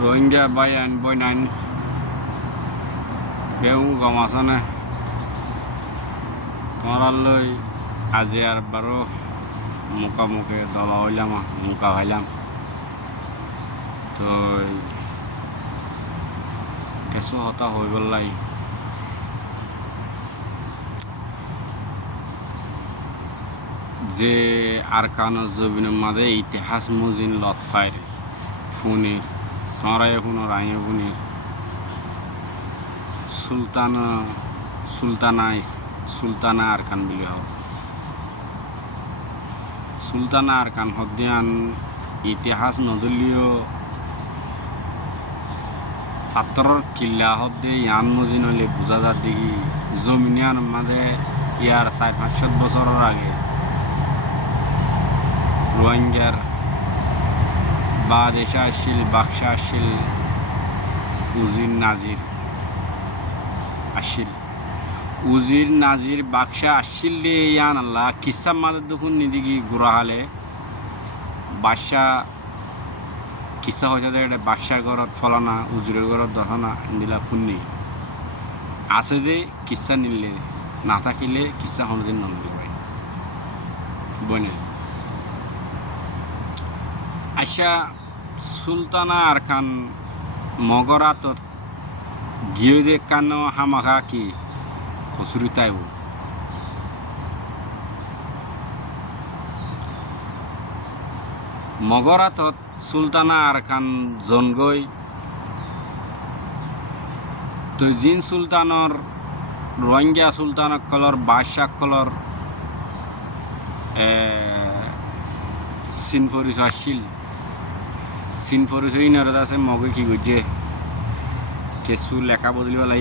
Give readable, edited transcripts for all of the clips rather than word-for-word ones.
Rohingya by আইন বই nine বেউ গম আসানে তোমার লই আজি আর বারো মুখে দলা হইলাম মুখা ভাইলাম তো কিছু হতা হই বললাই যে আরকান জবিনের মাঝে ইতিহাস মুজিন লতায় ফুনি তোমরা এখনো রায় ফুনি সুলতানা আরকান বিলে হোক সুলতানা আরকান হদিয়ান ইতিহাস নদলীয় পাথরের কিল্লা হদ্দে ইয়ান মজিন হলে বোঝা যার দেখি জমিনিয়ান মাঝে ইয়ার 400-500 বছরের আগে রোহিঙ্গার বা দেশা আসছিল বাক্সা আসছিল উজির নাজির আসছিল উজির নাজির বাক্সা আসছিল রে ইয়ান আল্লাহ কিসা মাদের দেখুন নিদিকি গুড়া হালে বাদশা কিসা হয়েছে এটা বাক্সার ঘরত ফলানা উজিরের ঘরত দশনা দিলা ফুন্নি আছে যে কিসা নিলে না থাকিলে কিসা হনদিন নলবি ভাই বনে আশা সুলতানা আরকান মগরাত গিয়ে দেখানো হামাখা কি খসুরি তাইব মগরাত সুলতানা আরকান জনগই তো জিন সুলতানর রোহিঙ্গা সুলতান কলর বাদশাহ কলর সিনফরিস আসছিল সিনফরিস ইনারত আছে মগে কি করছে কেসু লেখা বদলি বলে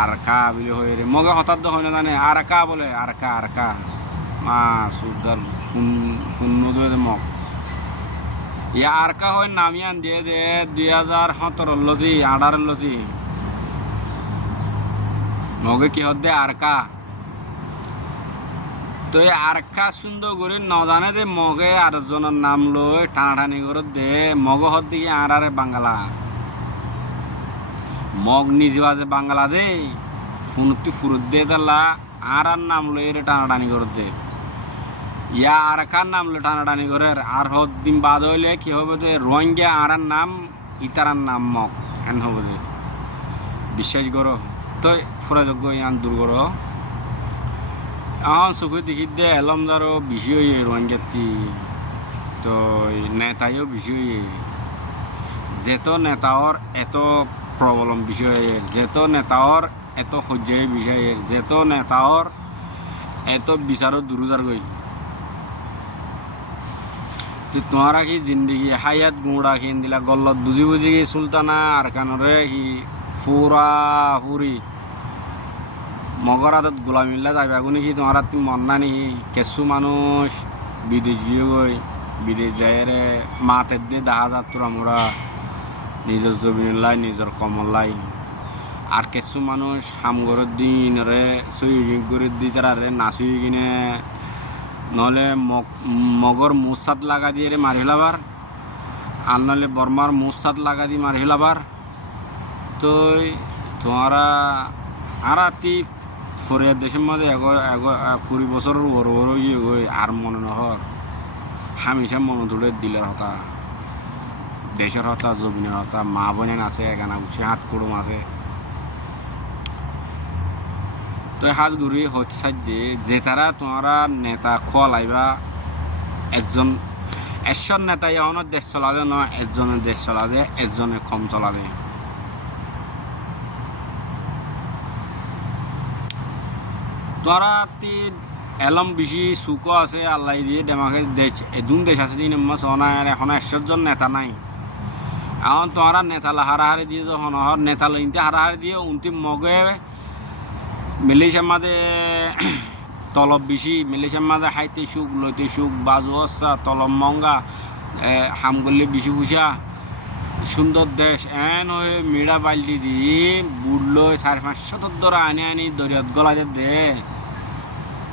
আরকা বলে হয়ে রে মগে হঠাৎ হয় না জানে আরকা বলে আরকা মা সুদার শূন্য দে মগ ইয়া আরকা হয় নামিয়ান দিয়ে দে 2017 লতি 18 লতি মগে কি হদ্দে আরকা তো এই আরকা সুন্দর করে নজানে দে মগে আরেকজনের নাম লই টানাটানি করে দে মগ হদ দিকে আড়ারে বাংলা মগ নিজে বাজে বাংলা দে ফুনতি ফুরত দে তালা আর নাম লই রে টানাটানি করে দে ইয়া আরকার নাম লো টানাটানি করে আর হদ দিন বাদ হইলে কি হবে যে রোহিঙ্গা আর নাম ইতারার নাম মগ এন হবে যে বিশ্বাস করো তো ফুরাযোগ্য ইয়ান দূর করো এখন চকুই দেখি দে এলমদারও বেশি হয়ে রোহিঙ্গাতি তো নেতাইও বেশি হয়ে যেত নেতাওর এত প্রবলেম বিষয়ের যেত নেতাওর এত সহ্যের বিষয়ের যেত নেতাওর এত বিচারও দুরুজার গই তো তোমারা কি জিন্দগি হায়াত গুঁড়া খেয়ে দিলা গল্লত বুঝি বুঝি সুলতানা আরকানরে কি ফুরা ফুরি মগরাত গোলামিল্লা যাবে আগুনি কি তোমার তুমি মন না নি কিছু মানুষ বিদেশ গিয়ে গই বিদেশ যায় রে মাতের দিয়ে 10,000 তোরা মোরা নিজের জমিনের লাই নিজের কমল লাই আর কিছু মানুষ হামগরের দিন রে সুইগিং করে দি তারা রে নাচি কিনে নহলে মগর মুসাদ লাগা দিয়ে রে মারি ফেলাবার আর নহলে বর্মার মুসাদ লাগা দিয়ে মারি ফেলাবার তো তোমারা আর ফরিয়ার দেশের মধ্যে 20 বছরের ওর ইয়ে হই আর মনে নহর হামেশা মনে ধরে দিলের হতা দেশের হতা জমিনের হতা মা বোনেন আছে এখানে উঠে হাত কুড়ুম আছে তো হাজ ঘুরি হতে সাইডে যে তারা তোমারা নেতা খোয়া লাইবা একজন নেতা এখনো দেশ চলাবে না একজনের দেশ চলাবে একজনে কম চলাবে তোরা এলম বেশি সুখ আছে আল্লাহ দিয়ে দেমাকে দেশ এদুন দেশ আছে দিন এখন 100 জন নেতা নাই এখন তোরা নেতা হারাহারি দিয়ে যখন নেতা লইতে হারাহারি দিয়ে উনতি মগে মালয়েশিয়ার মাঝে তলব বেশি মালয়েশিয়ার মাঝে হাইতে সুখ লইতে সুখ বাজু হচ্ছা তলব মঙ্গা হামগল্লি বেশি পয়সা সুন্দর দেশ এন হয়ে মেড়া বাল্টি দিয়ে বুড়লো 400-500 ধরা আনি দরিয়াত গলা দে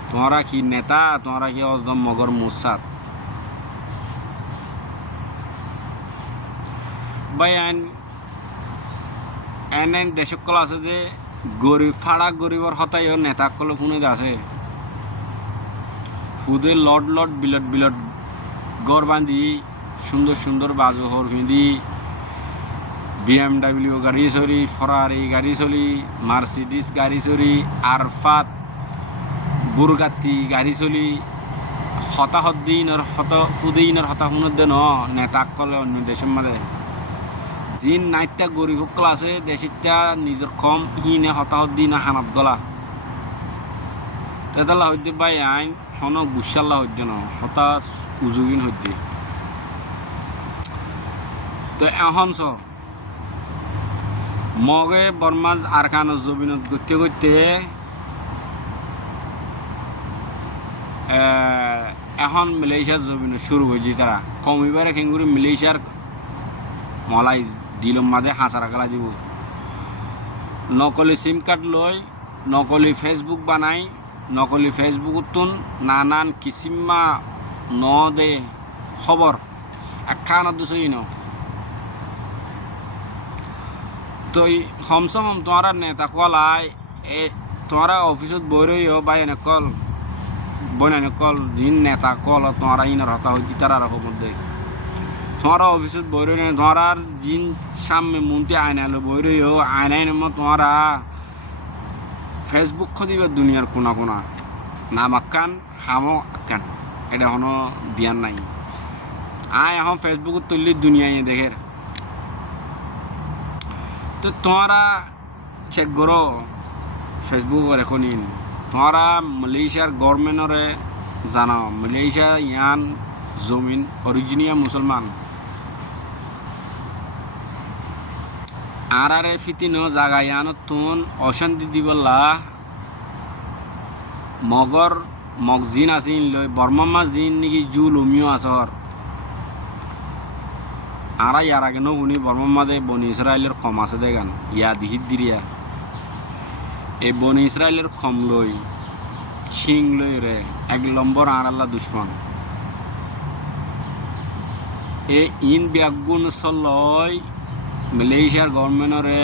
তোমরা কি নেতা তোমরা কি একদম মগর মুসাদ ভাই এনে দেশকল আছে যে গরিব ফাড়া গরিবর হতাইও নেতাকল শুনে আছে ফুদে লট লট বিলট বিলট গড় বান্ধি সুন্দর সুন্দর বাজু হর পিঁধি BMW গাড়ি চলি ফরারি গাড়ি চলি মার্সিডিস গাড়ি চলি আরফাত বুরগাতি গাড়ি চলি হতাহদ্দিনের হত ফুদিনের হতাহুনের দেন নেতাকলে অন্য দেশের মাঝে জিন নাইত্যা গরিব সকল আছে দেশিত্যা নিজের কম হিনে হতাহদ্দিন হানাত গলা তেতাল্লা হইতে বাই আইন হন গুসাল্লা হইতে ন হতা উজুগিন হইতে তো এখন চ মগে বর্মা আরকান জমিনত করতে করতে এখন মালয়েশিয়ার জমিন শুরু হয়েছে তারা কমিবারে খেঙ্গুরি মালয়েশিয়ার মলাই দিলম মাঝে হাঁচারা গেলা দিব নকলি সিম কার্ড লই নকলি ফেসবুক বানাই নকলি ফেসবুক তুন নানান কিসিমা ন দে খবর একখান দুশই ন তো হমসম তোমারা নেতা কলাই এ তোমারা অফিসত বই রইও বা এনে কল বনানে কল দিন নেতা কল তোমারা ইনার হতা হই তারা মধ্যে তোমারা অফিসত বই রই তোমারা জিন সামনে মন্ত্রী আয়নালো বই রইও আয়নাই নাম তোমারা ফেসবুক খদিবে দুনিয়ার কোনা কোনা নাম আক্কান হামো আক্কান এটা হনো দিয়ান নাই আয় এখন ফেসবুকত তুললি দুনিয়ায় দেখের তো তোমারা চেক করো ফেসবুক এখন তোমারা মালয়েশিয়ার গভর্নমেন্টরে জানাও মালয়েশিয়া ইয়ান জমিন অরিজিনিয়া মুসলমান আর ফিতিন জায়গা ইয়ান তুন অশান্তি দিবলা মগর মগ জিন আসিন লই বর্মা জিন নাকি জুল উমিও আসর আর ইয়ার আগে শুনি বর্মা দে বনি ইসরায়েলের খম আছে দেখান ইয়া দিহিত দিরিয়া এই বনি ইসরায়েলের খম লই ছিং লই রে এক নম্বর আর আল্লাহ দুশ্মন এ ইন ব্যাগুন চলয় মালয়েশিয়ার গভর্নমেন্টরে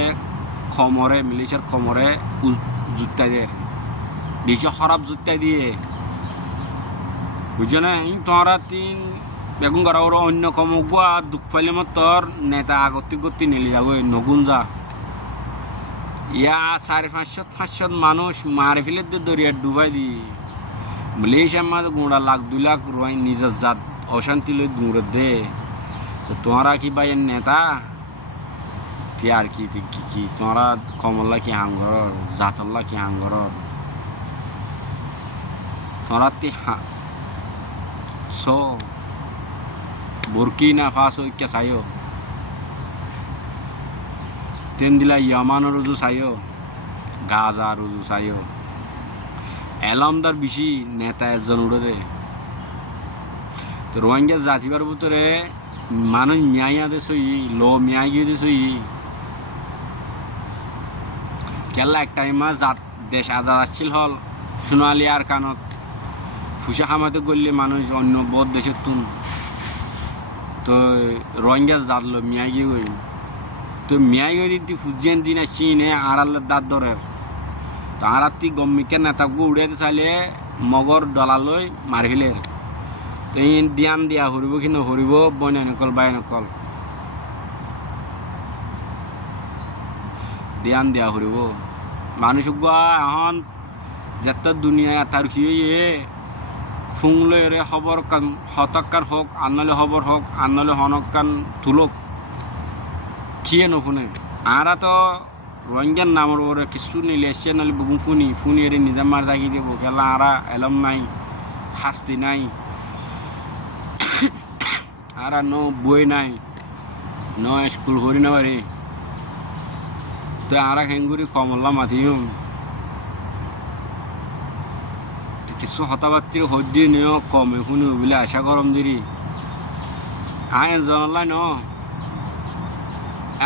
খমরে মালয়েশিয়ার খমরে জুতা দিয়ে বেশি খারাপ জুতা দিয়ে বুঝছো না তোমরা তিন বেগুন করা ওর অন্য কম গুয়া দুঃখ পাইলে তোর নেতা আগতি গতি নিলি যাবো নগুন যা ইয়া 500 মানুষ মারে ফেলে দরিয়া ডুবাই দি মালয়েশিয়ার মাঝে গুঁড়া 1-2 লাখ রোয়াই নিজের জাত অশান্তি লই গুঁড়ে দে তো তোমরা কি ভাই নেতা কি আর কি কি তোমরা কমল্লা কি হাঙ্গর জাতল্লা কি হাঙ্গর তোমরা তি সো বুরকিনা ফাসো ইচ্ছা চাইও তেন দিলা ইয়ামানো রুজু চাইও গাজা রুজু চাইও এলমদার বেশি নেতা একজন উড়ে দে তো রোহিঙ্গা জাতিবার ভিতরে মানুষ মিয়াইয়া দে সই লো মিয়াই গিয়ে দে সই কেলা এক টাইমা জাত দেশ আজাদ আসছিল হল সোনালি আর কানত ফুসা খামাতে গড়লে মানুষ অন্য বহুত দেশের তুন তো রোহিঙ্গা জাতলো মিয়াই গিয়ে গই তো মিয়াই গিয়ে দিতি ফুজিয়ান দিন আসছি নে আর আল্লাহ দাঁত ধরের তো আর আত্মি গম্মিকের নেতাকে উড়াইতে চাইলে মগর ডলালৈ মারি ফেলের তো এই ধ্যান দিয়া হরিব কিন্তু হরিব বইনা নকল বাই নকল ধ্যান দিয়া হরিব মানুষ এখন যেত দুনিয়া তার কি ফুংলে রে খবর কান হতকান হোক আনলে খবর হোক আনলে হনকান তুলক কিয়ে নফুনে আরা তো রোহিঙ্গার নামের ওরে কিছু নিলে এসছে নাহলে বুকুম ফুনি এর নিজে মার থাকি দেবো খেলা আরা এলম নাই শাস্তি নাই আরা নো বই নাই নো স্কুল করি না পারে তো আরা খেঙ্গুরি কমল্লা মাতিম কিছু হতাবার্তির হদ্দি নিও কমে শুনি বলে আশা গরম দিরি আয় জনলাই ন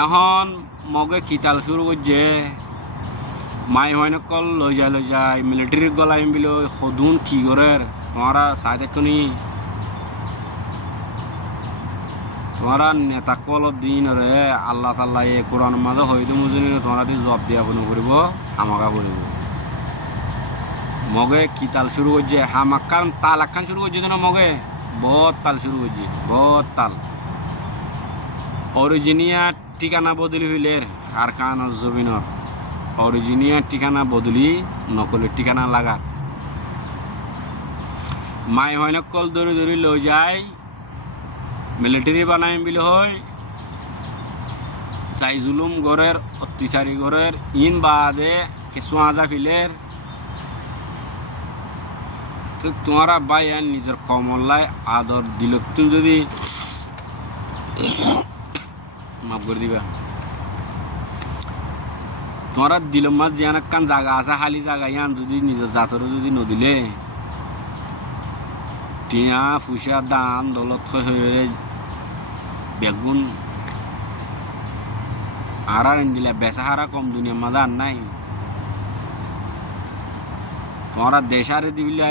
এখন মগে কিতাল শুরু করছে মাই হয় নকল লৈ যায় মিলিটারির গলাই বিলো সদুন কি করে তোমারা চাই দেখনি তোমারা নেতা কল দিন রে আল্লাহ তাল্লাহ এ কোরআন মাঝে হইতে মুজুরি তোমরা দিয়ে জব দিয়া বন করিব আমাকা করিব মগে কি তাল শুরু করছে হামাক্কান তাল আখান শুরু করছে না মগে বহুত তাল শুরু করছে বহুত তাল অরিজিনিয়া ঠিকানা বদলি হইলের আর খান জমিনর অরিজিনিয়া ঠিকানা বদলি নকলের ঠিকানা লাগা মাই হয় না কল ধরে ধরে লই যায় মিলিটারি বানাই বিলে হয় চাই জুলুম ঘরের অত্যাচারী ঘরের ইন বাদে কিছু আজা ফিলের তো তোমারা ভাই নিজের কমল্লায় আদর দিল তুমি যদি মাফ করে দিবা তোমরা দিল মাছ যে কান জায়গা আছে খালি জায়গা ইয়ান যদি নিজের জাতরে যদি নদিলে টিয়া ফুসা দান দলত হয়ে বেগুন আর দিলে বেচা হারা কম দুনিয়ার মাঝে আর নাই তোমরা দেশ আরে দিবিলে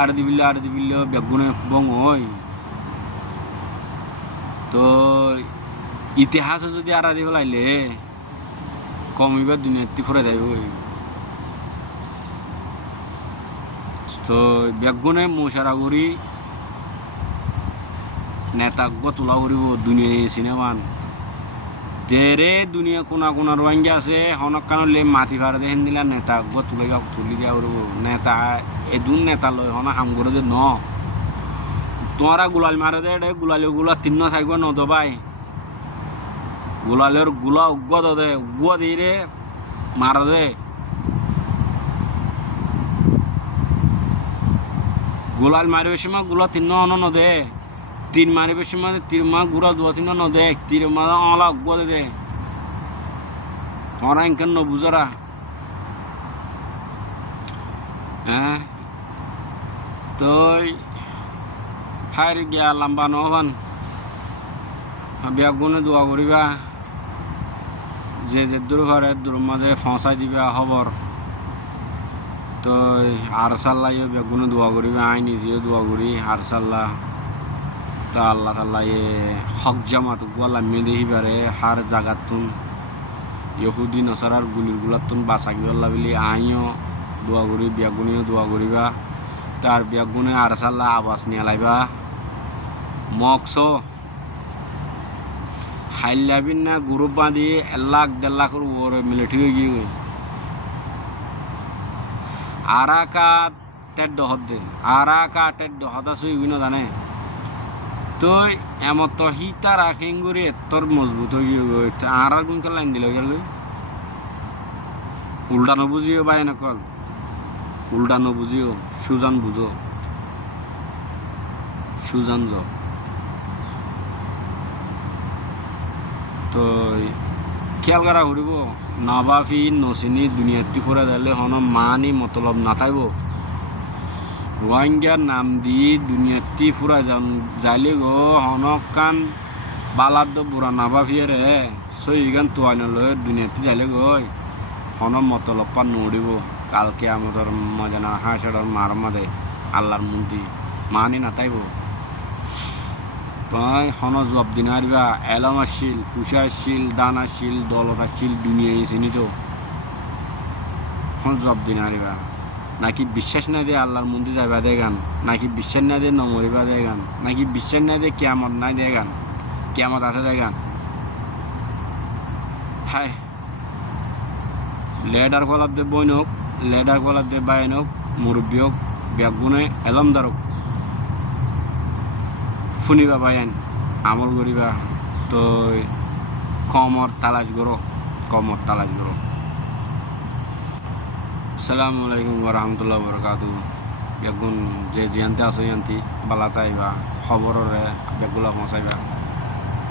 আর দিবিলে বেগুনে বং হই তো ইতিহাস যদি আর দিব লাইলে কমিবার দুনিয়াতে ফুরে যাইব তো বেগুনে মশারা করি নেতাজ্ঞ তোলা করিব দুনিয়া সিনেমান দেরে দুনিয়া কোনা কোনা রোহিঙ্গা আছে হনক কানলে মাটি ভাড়া দেখেন দিলা নেতাজ্ঞ তুলি দিয়া করব নেতা এদুন নেতা লয় হনা হাম করে দে ন তোমরা গুলাল মারে দে গুলাল গুলা 3-4 ন দবাই গুলালের গুলা উগ্গ দে উগ্গ দিয়ে মারা দে গুলাল মারিবার সময় গুলা 3 ন দে 3 মারিবার সময় 3 মা গুড়া 2-3 ন দে 3 মা অলা উগ্গ দে তোমরা ইনকান ন বুঝরা হ্যাঁ তো হারি গিয়া লম্বা নহবান বেগুনে দোয়া করিবা যে দূর ঘরে দূর মাঝে ফসাই দিবা খবর তো আর সাল্লাহ বেগুনে দোয়া করিবা আই নিজেও দোয়া করি আর সাল্লাহ তো আল্লাহ তাল্লাহ হক জামাত গোলা মেয়ে দেখিবারে হার জাগাত তুন ইহুদি নসারার গুলির গুলার তুন বাঁচা গিয়ে বলি আইও দোয়া করি বেগুনেও দোয়া করিবা তার বেগুনে আর সাল্লাহ আবাস নিয়ে লাইবা মকস হাইলাবিন না গ্রুপ বাঁধি 1 লাখ 1.5 লাখের ওরে মিলিটারি গিয়ে আরাকা টেড হদ্দে আরাকা টেড হদা সই গুণ জানে তো এমত হিতা রাখেন করে তোর মজবুত হয়ে গিয়ে আর গুণ কে লাইন দিল গেল উল্টানো বুঝিও বাই নকল উল্টানো বুঝিও সুজান বুঝো সুজান য তো খেয়াল করা ঘুরিব নাবাফি নসিনি দুনিয়াতি ফুরা দিলে হন মানি মতলব না থাকব রোহিঙ্গার নাম দিয়ে দুনিয়াতি ফুরা যাইলে গো হনক কান বালাদ বুড়া নাবাফিয়ে রে সইগান তোয়াইন লয় দুনিয়াতি যাইলে গই হন মতলব পা নড়িব কালকে আমাদের মজা না হাঁসের মার মাদে আল্লাহর মন্দির মানি না তাইব হন জব দিন আরিবা এলম আসছিল ফুসা আসছিল দান আসছিল দলত আসছিল দুনিয়া চিনি তো হন জব দিন আরিবা নাকি বিশ্বাস না দিয়ে আল্লাহর মন্দির যাইবা দে গান নাকি বিশ্বাস না দিয়ে নমরিবা দে গান নাকি বিশ্বাস না দিয়ে কেয়ামত নাই দে গান কেয়ামত আছে দে গান হাই লেডার কলার দে বইন হোক লেডার কলার দে বাইন হোক মুরব্বী হোক বেগুনে এলম দারক শুনিবা বাইন আমল করিবা তো কমর তালাশ করো আসসালামু আলাইকুম ওরহমতুল্লাহ বরকাতু বেগুন যে জিয়ান্তে আছো ইয়ান্তি বালাতাইবা খবরের বেগুলা পৌঁছাইবা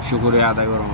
শুকুরিয়া আদায় করো